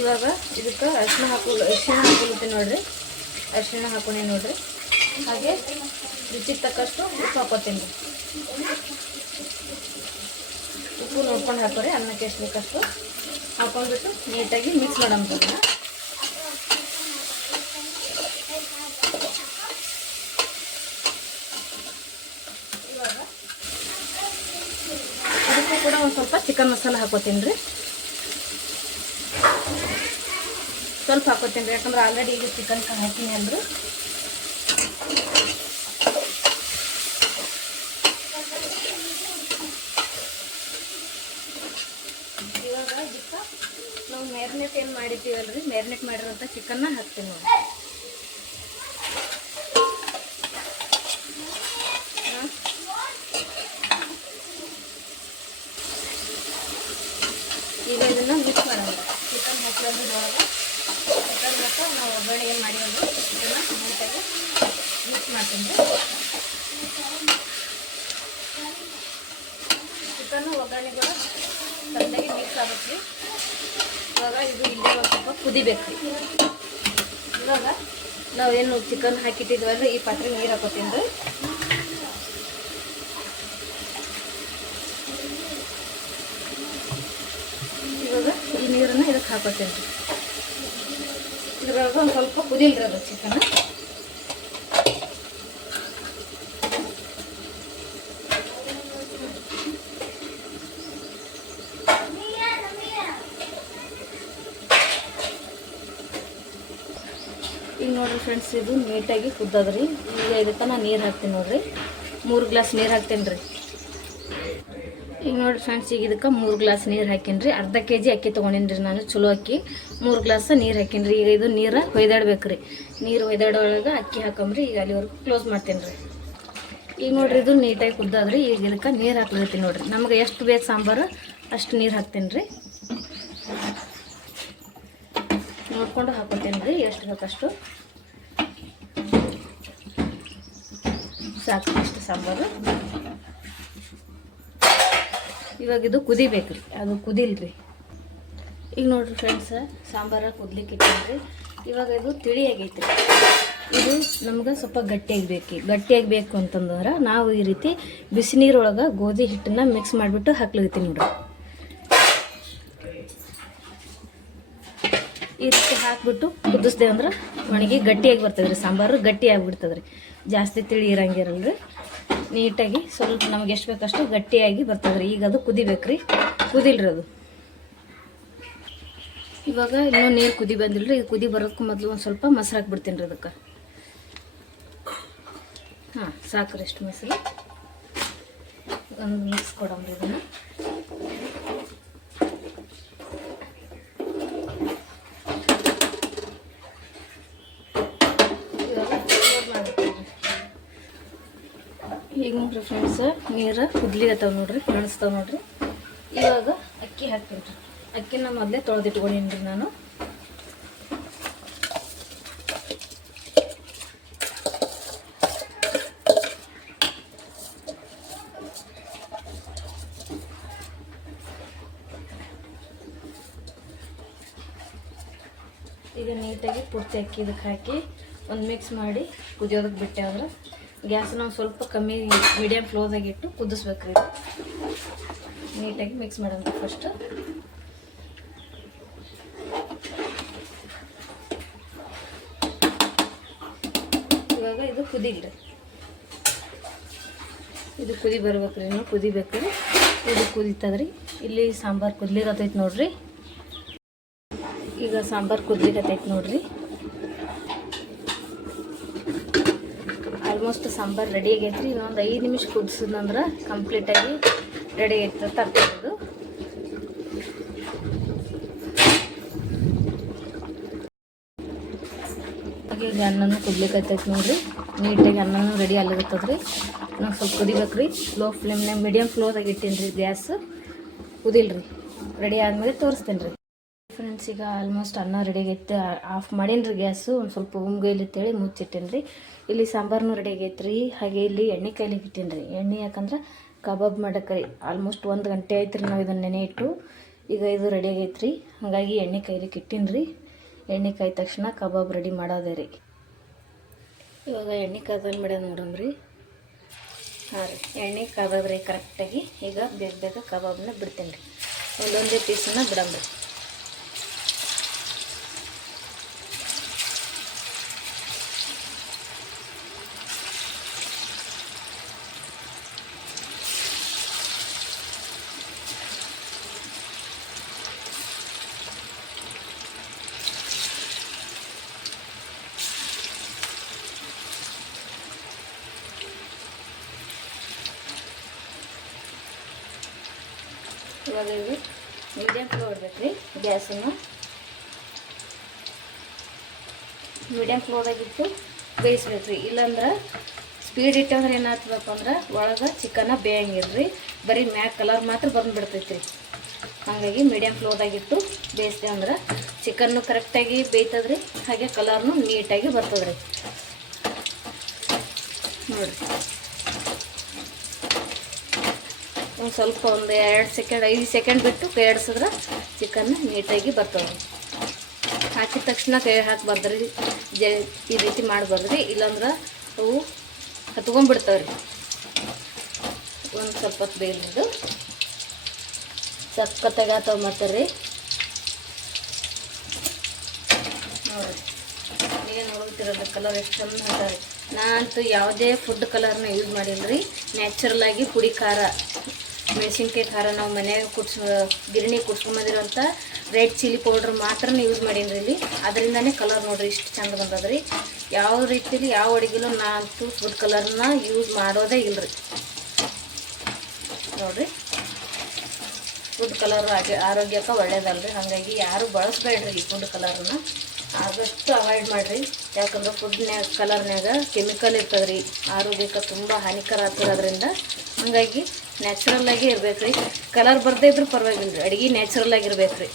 ಇವಾಗ ಇದಕ್ಕೆ ಅರಿಶಿಣ ಹಾಕೋದು ಅರಿಶಿಣ ಹಾಕೊಳುತ್ತೆ ನೋಡ್ರಿ. ಅರಿಶಿಣ ಹಾಕೊಂಡೆ ನೋಡ್ರಿ. ಹಾಗೆ ರುಚಿಗೆ ತಕ್ಕಷ್ಟು ಉಪ್ಪು ಹಾಕೋತೀನಿ ಉಪ್ಪು ನೋಡ್ಕೊಂಡು ಹಾಕೋರಿ, ಅನ್ನಕ್ಕೆ ಎಷ್ಟು ಬೇಕಷ್ಟು ಹಾಕೊಂಡ್ಬಿಟ್ಟು ನೀಟಾಗಿ ಮಿಕ್ಸ್ ಮಾಡೋಣ ಇದಕ್ಕೂ ಕೂಡ ಒಂದು ಸ್ವಲ್ಪ ಚಿಕನ್ ಮಸಾಲ ಹಾಕೋತೀನಿ ರೀ. ಸ್ವಲ್ಪ ಹಾಕೋತೀನಿ ರೀ, ಯಾಕಂದ್ರೆ ಆಲ್ರೆಡಿ ಈಗ ಚಿಕನ್ ಹಾಕಿನಿ ಅಂದರು. ಇವಾಗ ಇದಕ್ಕೆ ನಾವು ಮ್ಯಾರಿನೇಟ್ ಏನು ಮಾಡಿರ್ತೀವಲ್ರಿ? ಮ್ಯಾರಿನೇಟ್ ಮಾಡಿರೋಂಥ ಚಿಕನ್ನ ಹಾಕ್ತೀನಿ ನೋಡಿ ಹಾಂ ಈಗ ಇದನ್ನು ಮಿಕ್ಸ್ ಮಾಡೋಣ ಚಿಕನ್ ಹಾಕಿರೋದ್ರೊಳಗೆ ಚಿಕನ್ ಮತ್ತು ನಾವು ಒಗ್ಗರಣೆ ಏನು ಮಾಡಿರೋದು ಇದನ್ನು ನೀಟಾಗಿ ಮಿಕ್ಸ್ ಮಾಡ್ತೀನಿ ಚಿಕನ್ನು ಒಗ್ಗರಣೆ ಕೂಡ ಚೆನ್ನಾಗಿ ಮಿಕ್ಸ್ ಆಗುತ್ತೆ ಇವಾಗ ಇದು ಇಲ್ಲೇ ಒಂದು ಸ್ವಲ್ಪ ಕುದಿಬೇಕು ಇವಾಗ ನಾವೇನು ಚಿಕನ್ ಹಾಕಿಟ್ಟಿದ್ವಲ್ಲ ಈ ಪಾತ್ರೆ ನೀರು ಹಾಕೋತೀನಿ ಇವಾಗ ಈ ನೀರನ್ನು ಇದಕ್ಕೆ ಹಾಕೋತೀನಿ ಇದ್ರೊಳಗೆ ಒಂದು ಸ್ವಲ್ಪ ಕುದಿಲ್ರಿ ಅದು ಚಿಕನ್ ಈಗ ನೋಡ್ರಿ ಫ್ರೆಂಡ್ಸ್, ಇದು ನೀಟಾಗಿ ಕುದ್ದದ್ರಿ. ಈಗ ಇದಕ್ಕೆ ನಾನು ನೀರು ಹಾಕ್ತೀನಿ ನೋಡ್ರಿ. ಮೂರು ಗ್ಲಾಸ್ ನೀರು ಹಾಕ್ತೀನಿ ರೀ. ಈಗ ನೋಡಿ ಫ್ರೆಂಡ್ಸ್, ಈಗ ಇದಕ್ಕೆ ಮೂರು ಗ್ಲಾಸ್ ನೀರು ಹಾಕೀನಿ ರೀ. ಅರ್ಧ ಕೆ ಜಿ ಅಕ್ಕಿ ತೊಗೊಂಡಿನಿ ನಾನು ಚಲೋ ಅಕ್ಕಿ. ಮೂರು ಗ್ಲಾಸ್ ನೀರು ಹಾಕೀನಿ ರೀ. ಈಗ ಇದು ನೀರು ಹೊಯ್ದಾಡ್ಬೇಕು ರೀ. ನೀರು ಹೊಯ್ದಾಡೋಳಗೆ ಅಕ್ಕಿ ಹಾಕಂಬ್ರಿ ಈಗ ಅಲ್ಲಿವರೆಗೂ ಕ್ಲೋಸ್ ಮಾಡ್ತೀನಿ ರೀ. ಈಗ ನೋಡ್ರಿ, ಇದು ನೀಟಾಗಿ ಕುದ್ದಾದ್ರಿ. ಈಗ ಇದಕ್ಕೆ ನೀರು ಹಾಕ್ಲತ್ತೀನಿ ನೋಡ್ರಿ. ನಮ್ಗೆ ಎಷ್ಟು ಬೇಕು ಸಾಂಬಾರು, ಅಷ್ಟು ನೀರು ಹಾಕ್ತೀನಿ ರೀ. ನೋಡ್ಕೊಂಡು ಹಾಕೋತೀನಿ ರೀ. ಎಷ್ಟು ಬೇಕಷ್ಟು. ಸಾಕು, ಇಷ್ಟು ಸಾಂಬಾರು. ಇವಾಗ ಇದು ಕುದಿಬೇಕು ರೀ ಅದು ಕುದಿಲ್ರಿ. ಈಗ ನೋಡ್ರಿ ಫ್ರೆಂಡ್ಸ್ ಸಾಂಬಾರ ಕುದಲಿಕ್ಕೆ ಇಟ್ಟಿದ್ರಿ. ಇವಾಗ ಇದು ತಿಳಿ ಆಗೈತೆ ಇದು ನಮ್ಗೆ ಸ್ವಲ್ಪ ಗಟ್ಟಿಯಾಗಿ ಬೇಕು ಗಟ್ಟಿಯಾಗಿ ಬೇಕು ಅಂತಂದ್ರೆ ನಾವು ಈ ರೀತಿ ಬಿಸಿ ನೀರೊಳಗೆ ಗೋಧಿ ಹಿಟ್ಟನ್ನ ಮಿಕ್ಸ್ ಮಾಡಿಬಿಟ್ಟು ಹಾಕ್ಲಿಗ್ತೀನಿ ನೋಡ್ರಿ. ಈ ರೀತಿ ಹಾಕ್ಬಿಟ್ಟು ಕುದಿಸ್ದೇವಂದ್ರೆ ಒಣಗಿ ಗಟ್ಟಿಯಾಗಿ ಬರ್ತದ್ರಿ ಸಾಂಬಾರು, ಗಟ್ಟಿ ಬಿಡ್ತದ್ರಿ ಜಾಸ್ತಿ ತಿಳಿ ನೀಟಾಗಿ ಸ್ವಲ್ಪ ನಮ್ಗೆ ಎಷ್ಟು ಬೇಕಷ್ಟು ಗಟ್ಟಿಯಾಗಿ ಬರ್ತದೆ ರೀ ಈಗ ಅದು ಕುದಿಬೇಕು ರೀ ಕುದಿಲ್ರಿ ಅದು. ಇವಾಗ ಇನ್ನೂ ನೀರು ಕುದಿ ಬಂದಿಲ್ಲ ರೀ ಇದು ಕುದಿ ಬರೋದಕ್ಕೂ ಮೊದಲು ಒಂದು ಸ್ವಲ್ಪ ಮೊಸರು ಹಾಕ್ಬಿಡ್ತೀನಿ ರೀ ಅದಕ್ಕೆ. ಹಾಂ ಸಾಕು ರೀ ಎಷ್ಟು ಮೊಸರು. ಒಂದು ಮಿಕ್ಸ್ ಕೊಡಂಬ್ರಿ ಇದನ್ನು ಇವಾಗ ಕ್ಲೋಸ್ ಮಾಡ್ಬಿಡ್ತೀನಿ ಈಗ ನೋಡ್ರಿ ಫ್ರೆಂಡ್ಸ್ ನೀರು ಕುದ್ಲಿಗತ್ತವ ನೋಡ್ರಿ, ಕಾಣಿಸ್ತಾವ ನೋಡ್ರಿ. ಇವಾಗ ಅಕ್ಕಿ ಹಾಕ್ತೀನಿ ರೀ ಅಕ್ಕಿನ ಮೊದಲೇ ತೊಳೆದಿಟ್ಕೊಂಡಿನ್ರಿ ನಾನು. ಈಗ ನೀಟಾಗಿ ಪೂರ್ತಿ ಅಕ್ಕಿ ಇದಕ್ಕೆ ಹಾಕಿ ಒಂದು ಮಿಕ್ಸ್ ಮಾಡಿ ಕುದಿಯೋದಕ್ಕೆ ಬಿಟ್ಟೆ ಅಂದ್ರೆ ಗ್ಯಾಸನ್ನ ಸ್ವಲ್ಪ ಕಮ್ಮಿ ಮೀಡಿಯಮ್ ಫ್ಲೋದಾಗ ಇಟ್ಟು ಕುದಿಸ್ಬೇಕು ರೀ ನೀಟಾಗಿ ಮಿಕ್ಸ್ ಮಾಡೋಣ ಫಸ್ಟ್ ಇವಾಗ ಇದು ಕುದಿಲ್ರಿ ಇದು ಕುದಿ ಬರ್ಬೇಕ್ರಿ ನೀವು ಕುದಿಬೇಕು ರೀ ಇದು ಕುದಿತದ್ರಿ. ಇಲ್ಲಿ ಸಾಂಬಾರು ಕುದ್ಲಿಗತ್ತೈತೆ ನೋಡ್ರಿ. ಈಗ ಸಾಂಬಾರು ಕುದ್ಲಿಗತ್ತೈತೆ ನೋಡ್ರಿ. ಆಲ್ಮೋಸ್ಟ್ ಸಾಂಬಾರು ರೆಡಿ ಆಗೈತ್ರಿ. ಇನ್ನೊಂದು ಐದು ನಿಮಿಷ ಕುದಿಸಿದ್ನಂದ್ರೆ ಕಂಪ್ಲೀಟಾಗಿ ರೆಡಿ ಆಯ್ತು ಹಾಗೆ ಈಗ ಅನ್ನನೂ ಕುದ್ಲಿಕ್ಕೈತೈತೆ ನೋಡಿರಿ. ನೀಟಾಗಿ ಅನ್ನನೂ ರೆಡಿ ಆಗ್ಲಿಕತ್ತದ ರೀ ನಾವು ಸ್ವಲ್ಪ ಕುದಿಬೇಕು ರೀ ಲೋ ಫ್ಲೇಮ್ನಾಗ ಮೀಡಿಯಮ್ ಫ್ಲೋದಾಗ ಇಟ್ಟೀನಿ ರೀ ಗ್ಯಾಸ್. ಕುದಿಲ್ರಿ. ರೆಡಿ ಆದಮೇಲೆ ತೋರಿಸ್ತೇನೆ ರೀ ಫ್ರೆಂಡ್ಸ್ ಈಗ ಆಲ್ಮೋಸ್ಟ್ ಅನ್ನ ರೆಡಿ ಆಗೈತೆ ಆಫ್ ಮಾಡೀನಿ ರೀ ಗ್ಯಾಸು, ಒಂದು ಸ್ವಲ್ಪ ಉಮ್ಗೈಲಿ ತೇಳಿ ಮುಚ್ಚಿಟ್ಟೇನಿ ರೀ ಇಲ್ಲಿ ಸಾಂಬಾರ್ನು ರೆಡಿ ಆಗೈತೆ ರೀ ಹಾಗೆ ಇಲ್ಲಿ ಎಣ್ಣೆ ಕಾಯ್ಲಿಕ್ಕೆ ಇಟ್ಟೀನಿ ರೀ ಎಣ್ಣೆ ಯಾಕಂದ್ರೆ ಕಬಾಬ್ ಮಾಡಕ್ಕೆ ರೀ ಆಲ್ಮೋಸ್ಟ್ ಒಂದು ಗಂಟೆ ಆಯ್ತು ರೀ ನಾವು ಇದನ್ನು ನೆನೆ ಇಟ್ಟು. ಈಗ ಇದು ರೆಡಿ ಆಗೈತೆ ರೀ ಹಾಗಾಗಿ ಎಣ್ಣೆ ಕಾಯ್ಲಿಕ್ಕೆ ಇಟ್ಟೀನಿ ರೀ ಎಣ್ಣೆ ಕಾಯ್ದ ತಕ್ಷಣ ಕಬಾಬ್ ರೆಡಿ ಮಾಡೋದೇ ರೀ. ಇವಾಗ ಎಣ್ಣೆ ಕಾದಲ್ಲಿ ಮಾಡ್ಯಾದ ರೀ ಹಾಂ ರೀ. ಎಣ್ಣೆ ಕಾದದ್ರಿ ಕರೆಕ್ಟಾಗಿ ಈಗ ಬೇಗ ಬೇಗ ಕಬಾಬ್ನ ಬಿಡ್ತೇನೆ ರೀ ಒಂದೊಂದೇ ಪೀಸನ್ನ ಬಿಡಮ್ರಿ ಇವಾಗ ಇದು ಮೀಡಿಯಮ್ ಫ್ಲೋ ಇಡ್ಬೇಕು ರೀ ಗ್ಯಾಸನ್ನು ಮೀಡಿಯಮ್ ಫ್ಲೋದಾಗಿಟ್ಟು ಬೇಯಿಸ್ಬೇಕು ರೀ ಇಲ್ಲಾಂದ್ರೆ ಸ್ಪೀಡ್ ಇಟ್ಟಂದ್ರೆ ಏನಾಗ್ತದಪ್ಪ ಅಂದ್ರೆ ಒಳಗೆ ಚಿಕನ ಬೇಯಂಗಿರ್ರಿ. ಬರೀ ಮ್ಯಾಕ್ ಕಲರ್ ಮಾತ್ರ ಬಂದುಬಿಡ್ತೈತಿ ರೀ ಹಾಗಾಗಿ ಮೀಡಿಯಮ್ ಫ್ಲೋದಾಗಿಟ್ಟು ಬೇಯಿಸ್ತೇವೆ ಅಂದ್ರೆ ಚಿಕನ್ನು ಕರೆಕ್ಟಾಗಿ ಬೇಯ್ತದ್ರಿ. ಹಾಗೆ ಕಲರ್ನು ನೀಟಾಗಿ ಬರ್ತದೆ ರೀ ನೋಡಿರಿ. ಒಂದು ಸ್ವಲ್ಪ ಒಂದು ಎರಡು ಸೆಕೆಂಡ್ ಐದು ಸೆಕೆಂಡ್ ಬಿಟ್ಟು ಕೈ ಆಡಿಸಿದ್ರೆ ಚಿಕನ್ ನೀಟಾಗಿ ಬರ್ತವೆ ಹಾಕಿದ ತಕ್ಷಣ ಕೈ ಹಾಕಬಾರ್ದು ರೀ ಜ ಈ ರೀತಿ ಮಾಡಬಾರ್ದು ರೀ ಇಲ್ಲಾಂದ್ರೆ ಅವು ಹತ್ಕೊಂಡ್ಬಿಡ್ತಾವೆ ರೀ ಒಂದು ಸ್ವಲ್ಪ ಹೊತ್ತು ಬೇಯಲಿದ್ದು ಸಖತ್ತಾಗಿ ಆತವ ಮಾಡ್ತಾರೆ ರೀ ನೋಡಿರಿ. ನೀವೇ ನೋಡ್ತಿರೋದು ಕಲರ್ ಎಷ್ಟು ಚಂದ ಹಾಕ್ತಾರೆ ನಾನಂತೂ ಯಾವುದೇ ಫುಡ್ ಕಲರ್ನ ಯೂಸ್ ಮಾಡಿಲ್ಲ ರೀ ನ್ಯಾಚುರಲ್ ಆಗಿ ಪುಡಿ ಖಾರ, ಮೆಣಸಿನ್ಕಾಯಿ ಖಾರ ನಾವು ಮನೆಯಾಗ ಕುಡ್ಸ್, ಗಿರಣಿ ಕುಡ್ಸ್ಕೊಂಬಂದಿರೋಂಥ ರೆಡ್ ಚಿಲ್ಲಿ ಪೌಡ್ರ್ ಮಾತ್ರ ಯೂಸ್ ಮಾಡೀನಿ ರೀ ಇಲ್ಲಿ. ಅದರಿಂದನೇ ಕಲರ್ ನೋಡ್ರಿ ಇಷ್ಟು ಚಂದ ರೀ ಯಾವ ರೀತಿಲಿ ಯಾವ ಅಡುಗೆಲೂ ನಾನಂತೂ ಫುಡ್ ಕಲರ್ನ ಯೂಸ್ ಮಾಡೋದೇ ಇಲ್ಲ ರೀ ನೋಡಿರಿ. ಫುಡ್ ಕಲರ್ ಆಗಿ ಆರೋಗ್ಯಕ್ಕೆ ಒಳ್ಳೇದಲ್ರಿ. ಹಾಗಾಗಿ ಯಾರು ಬಳಸ್ಬೇಡ್ರಿ ಈ ಫುಡ್ ಕಲರ್ನ ಆದಷ್ಟು ಅವಾಯ್ಡ್ ಮಾಡಿರಿ. ಯಾಕಂದ್ರೆ ಫುಡ್ನ್ಯಾಗ ಕಲರ್ನ್ಯಾಗ ಕೆಮಿಕಲ್ ಇರ್ತದೆ ರೀ ಆರೋಗ್ಯಕ್ಕೆ ತುಂಬ ಹಾನಿಕರ ಆಗ್ತಿರೋದ್ರಿಂದ. ಹಾಗಾಗಿ ನ್ಯಾಚುರಲ್ ಆಗಿ ಇರ್ಬೇಕು ರೀ ಕಲರ್ ಬರದೇ ಇದ್ರೂ ಪರವಾಗಿಲ್ಲ ರೀ ಅಡುಗೆ ನ್ಯಾಚುರಲ್ ಆಗಿರ್ಬೇಕು ರೀ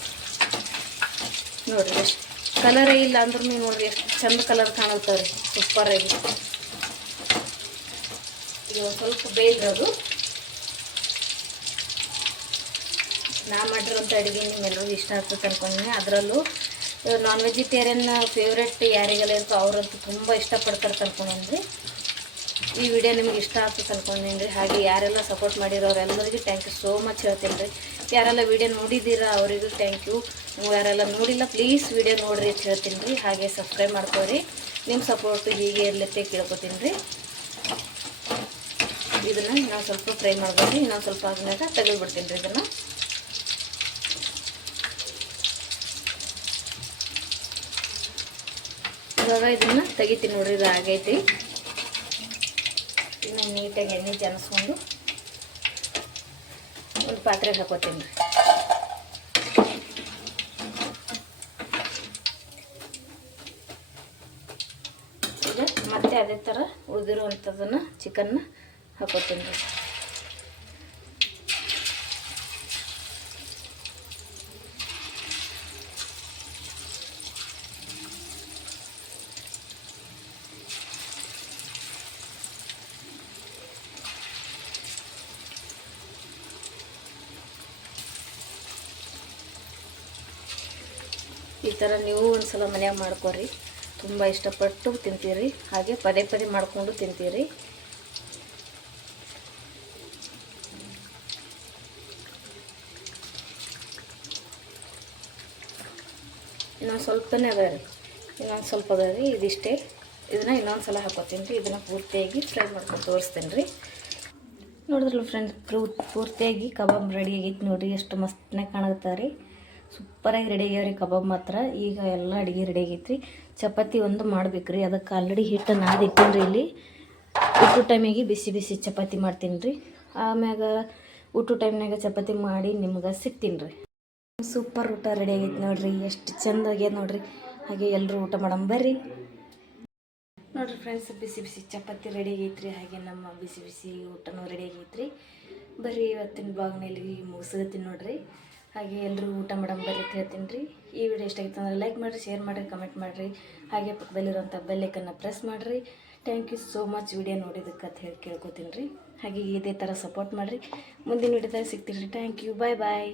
ನೋಡಿರಿ ಎಷ್ಟು ಕಲರೇ ಇಲ್ಲ ಅಂದ್ರೂ ನೀವು ನೋಡಿರಿ ಎಷ್ಟು ಚಂದ ಕಲರ್ ಕಾಣುತ್ತಾರೆ ಸೂಪರ್ ಆಗಿ. ಒಂದು ಸ್ವಲ್ಪ ಬೇಯ್ರದು ನಾ ಮಾಡಿರೋಂಥ ಅಡುಗೆ ನಿಮ್ಮೆಲ್ಲರಿಗೂ ಇಷ್ಟ ಆಗ್ತದೆ ಅನ್ಕೊಂಡಿನಿ ಅದರಲ್ಲೂ ನಾನ್ ವೆಜಿಟೇರಿಯನ್ ಫೇವ್ರೆಟ್ ಯಾರಿಗೆಲ್ಲ ಇರ್ತೋ ಅವರಂತೂ ತುಂಬ ಇಷ್ಟಪಡ್ತಾರೆ ಅನ್ಕೊಂಡ್ರಿ ಈ ವಿಡಿಯೋ ನಿಮ್ಗೆ ಇಷ್ಟ ಆಗ್ತದೆ ಅನ್ಕೊಂಡೀನಿ ರೀ ಹಾಗೆ ಯಾರೆಲ್ಲ ಸಪೋರ್ಟ್ ಮಾಡಿರೋರೆಲ್ಲರಿಗೂ ಥ್ಯಾಂಕ್ ಯು ಸೋ ಮಚ್ ಹೇಳ್ತೀನಿ ರೀ. ಯಾರೆಲ್ಲ ವಿಡಿಯೋ ನೋಡಿದ್ದೀರಾ, ಅವರಿಗೂ ಥ್ಯಾಂಕ್ ಯು ನೀವು ಯಾರೆಲ್ಲ ನೋಡಿಲ್ಲ ಪ್ಲೀಸ್ ವಿಡಿಯೋ ನೋಡಿರಿ ಅಂತ ಹೇಳ್ತೀನಿ ರೀ. ಹಾಗೆ ಸಬ್ಸ್ಕ್ರೈಬ್ ಮಾಡ್ಕೊಳ್ರಿ. ನಿಮ್ಮ ಸಪೋರ್ಟು ಹೀಗೆ ಇರ್ಲತ್ತೆ ಕೇಳ್ಕೊತೀನಿ ರೀ. ಇದನ್ನು ನಾವು ಸ್ವಲ್ಪ ಫ್ರೈ ಮಾಡ್ಬೋದು ಇನ್ನೊಂದು ಸ್ವಲ್ಪ ಆದ್ಮೇಲೆ ತೆಗೆದುಬಿಡ್ತೀನಿ ರೀ ಇದನ್ನು. ಇವಾಗ ಇದನ್ನು ತೆಗಿತೀನಿ ನೋಡ್ರಿ, ಇದು ಆಗೈತಿ. ಇನ್ನು ನೀಟಾಗಿ ಎಣ್ಣೆ ಜನಿಸ್ಕೊಂಡು ಒಂದು ಪಾತ್ರೆಗೆ ಹಾಕೋತೀನಿ ರೀ ಈಗ ಮತ್ತೆ ಅದೇ ಥರ ಉಳಿದಿರುವಂಥದ್ದನ್ನು ಚಿಕನ್ನ ಹಾಕೋತೀನಿ ರೀ. ಈ ಥರ ನೀವು ಒಂದು ಸಲ ಮನ್ಯಾಗ ಮಾಡ್ಕೊರಿ. ತುಂಬ ಇಷ್ಟಪಟ್ಟು ತಿಂತೀರಿ. ಹಾಗೆ ಪದೇ ಪದೇ ಮಾಡಿಕೊಂಡು ತಿಂತೀರಿ. ಇನ್ನೊಂದು ಸ್ವಲ್ಪನೇ ಅದ ರೀ. ಇನ್ನೊಂದು ಸ್ವಲ್ಪ ಅದ ರೀ. ಇದಿಷ್ಟೇ. ಇದನ್ನು ಇನ್ನೊಂದು ಸಲ ಹಾಕೋತೀನಿ ರೀ. ಇದನ್ನು ಪೂರ್ತಿಯಾಗಿ ಫ್ರೈ ಮಾಡ್ಕೊಂಡು ತೋರಿಸ್ತೇನೆ ರೀ. ನೋಡಿದ್ರಲ್ಲ ಫ್ರೆಂಡ್ಸ್ ಪೂರ್ತಿಯಾಗಿ ಕಬಾಬ್ ರೆಡಿ ಆಗೈತೆ ನೋಡಿರಿ. ಎಷ್ಟು ಮಸ್ತ್ನಾಗ ಕಾಣುತ್ತಾರೆ ರೀ. ಸೂಪರಾಗಿ ರೆಡಿ ಆಗ್ಯಾವ ರೀ ಕಬಾಬ್ ಮಾತ್ರ. ಈಗ ಎಲ್ಲ ಅಡುಗೆ ರೆಡಿ ಆಗೈತೆ ರೀ ಚಪಾತಿ ಒಂದು ಮಾಡ್ಬೇಕು ರೀ ಅದಕ್ಕೆ ಆಲ್ರೆಡಿ ಹಿಟ್ಟು ನಾದ ಇಟ್ಟೀನಿ ರೀ ಇಲ್ಲಿ ಊಟ ಟೈಮಿಗೆ ಬಿಸಿ ಬಿಸಿ ಚಪಾತಿ ಮಾಡ್ತೀನಿ ರೀ ಆಮ್ಯಾಗ ಊಟ ಟೈಮ್ನಾಗ ಚಪಾತಿ ಮಾಡಿ ನಿಮ್ಗೆ ಸಿಗ್ತೀನಿ ರೀ ಸೂಪರ್ ಊಟ ರೆಡಿ ಆಗೈತೆ ನೋಡಿರಿ. ಎಷ್ಟು ಚಂದ ಆಗ್ಯದ ನೋಡಿರಿ. ಹಾಗೆ ಎಲ್ಲರೂ ಊಟ ಮಾಡಮ್ ಬರ್ರಿ. ನೋಡ್ರಿ ಫ್ರೆಂಡ್ಸ್ ಬಿಸಿ ಬಿಸಿ ಚಪಾತಿ ರೆಡಿ ಆಗೈತ್ರಿ. ಹಾಗೆ ನಮ್ಮ ಬಿಸಿ ಬಿಸಿ ಊಟನೂ ರೆಡಿ ಆಗೈತ್ರಿ. ಬರ್ರಿ ಇವತ್ತಿನ ಬಾಗ್ನಲ್ಲಿ ಮುಗಿಸ್ತೀನಿ ನೋಡ್ರಿ. ಹಾಗೆ ಎಲ್ಲರೂ ಊಟ ಮಾಡಮ್ ಬರ್ರಿ ಅಂತ ಹೇಳ್ತೀನಿ ರೀ. ಈ ವಿಡಿಯೋ ಇಷ್ಟ ಆಗಿತ್ತು ಅಂದ್ರೆ ಲೈಕ್ ಮಾಡಿರಿ ಶೇರ್ ಮಾಡಿರಿ ಕಮೆಂಟ್ ಮಾಡಿರಿ. ಹಾಗೆ ಪಕ್ಕದಲ್ಲಿರುವಂಥ ಬೆಲ್ಲೈಕನ್ನು ಪ್ರೆಸ್ ಮಾಡಿರಿ. Thank you so much video ನೋಡಿದ್ದಕ್ಕೆ ಅಂತ ಹೇಳಿ ಕೇಳ್ಕೊತೀನಿ ರೀ. ಹಾಗೆ ಇದೇ ಥರ ಸಪೋರ್ಟ್ ಮಾಡಿರಿ. ಮುಂದಿನ ವಿಡಿಯೋದಾಗ ಸಿಗ್ತೀನಿ ರೀ. Thank you bye bye